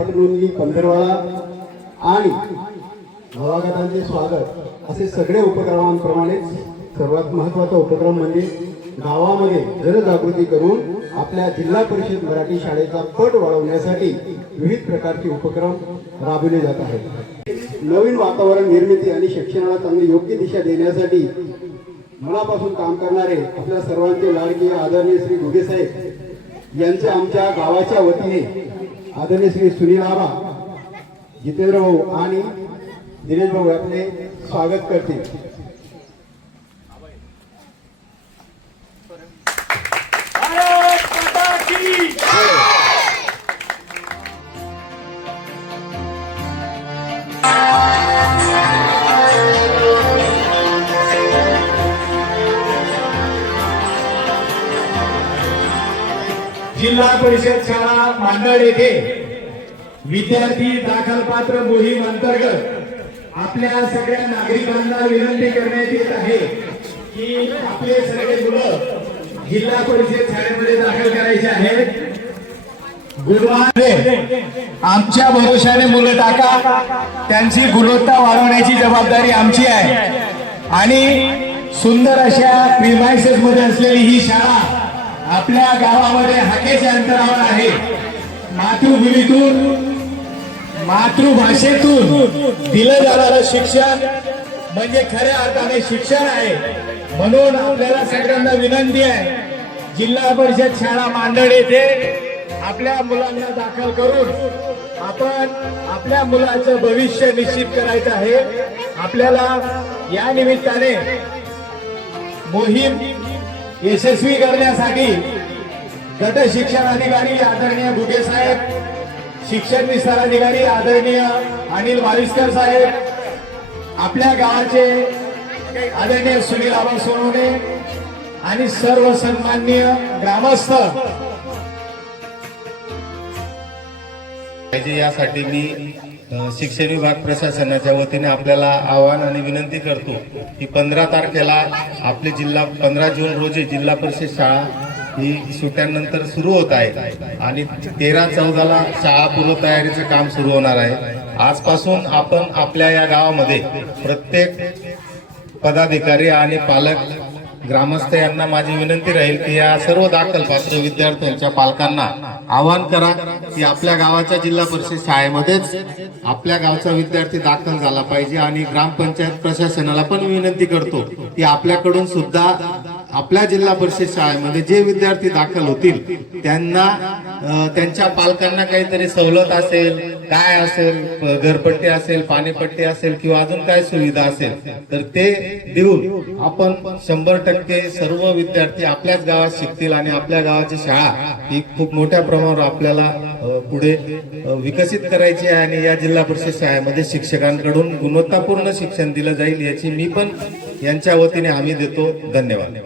पटलुंगी पंधरवाडा आणि नवागतांचे स्वागत असे सगळे उपक्रमांप्रमाणेच सर्वात महत्त्वाचा उपक्रम म्हणजे गावामध्ये जनजागृती करून आपल्या जिल्हा परिषद मराठी शाळेचा पट वाढवण्यासाठी विविध प्रकारचे उपक्रम राबवले जात आहेत। नवीन वातावरण निर्मिती आणि शिक्षणाला चांगली योग्य दिशा देण्यासाठी मनापासून काम करणारे आपल्या सर्वांचे लाडके आदरणीय श्री घुगे साहेब यांचे आमच्या गावाच्या वतीने आदरणीय श्री सुनील आबा, जितेंद्र भाऊ आणि दिनेश भाऊ आपले स्वागत करतील। जिल्हा परिषद शाळा मांडळ येथे विद्यार्थी दाखल पात्र मोहीम अंतर्गत आपल्या सगळ्या नागरिकांना विनंती करण्यात येत आहे की आपले सगळे मुलं जिल्हा परिषद शाळेमध्ये दाखल करायचे आहेत। गुरुवार आमच्या भरोशाने मुलं टाका, त्यांची गुणवत्ता वाढवण्याची जबाबदारी आमची आहे आणि सुंदर अशा प्रिमाइसेस मध्ये असलेली ही शाळा आपल्या गावामध्ये हाकेच्या अंतरावर आहे। मातृभूमीतून मातृभाषेतून दिलं जाणारं शिक्षण म्हणजे खऱ्या अर्थाने शिक्षण आहे। म्हणून आपल्याला सगळ्यांना विनंती आहे, जिल्हा परिषद शाळा मांडळ येथे आपल्या मुलांना दाखल करून आपण आपल्या मुलाचं भविष्य निश्चित करायचं आहे। आपल्याला या निमित्ताने मोहीम यशस्वी करण्यासाठी गट शिक्षण अधिकारी आदरणीय घुगे साहेब, शिक्षण विस्तार अधिकारी आदरणीय अनिल वारिस्कर साहेब, आपल्या गावाचे आदरणीय सुनील आबा सोनवणे आणि सर्व सन्माननीय ग्रामस्थ यासाठी मी शिक्षण विभाग प्रशासनाच्या वतीने आपल्याला आवाहन आणि विनंती करतो की 15 तारखेला आपले 15 जून रोजी जिल्हा परिषद शाळा ही सुट्ट्यानंतर सुरू होत आहे आणि 13-14ला शाळा पूर्वतयारीचं काम सुरू होणार आहे। आजपासून आपण आपल्या या गावामध्ये प्रत्येक पदाधिकारी आणि पालक ग्रामस्थ यांना माझी विनंती राहील की या सर्व दाखल पात्र विद्यार्थ्यांच्या पालकांना आवाहन करा की आपल्या गावाच्या जिल्हा परिषद शाळेमध्येच आपल्या गावचा विद्यार्थी दाखल झाला पाहिजे आणि ग्रामपंचायत प्रशासनाला पण विनंती करतो की आपल्याकडून सुद्धा आपल्या जिल्हा परिषद शाळेमध्ये जे विद्यार्थी दाखल होतील त्यांना त्यांच्या पालकांना काहीतरी सवलत असेल, काय असेल, घरपट्टी असेल, पाणीपट्टी असेल किंवा अजून काय सुविधा असेल तर ते देऊन आपण 100% सर्व विद्यार्थी आपल्याच गावात शिकतील आणि आपल्या गावाची शाळा ही खूप मोठ्या प्रमाणावर आपल्याला पुढे विकसित करायची आहे आणि या जिल्हा परिषद शाळेमध्ये शिक्षकांकडून गुणवत्तापूर्ण शिक्षण दिलं जाईल याची मी पण यांच्या वतीने हमी देतो। धन्यवाद।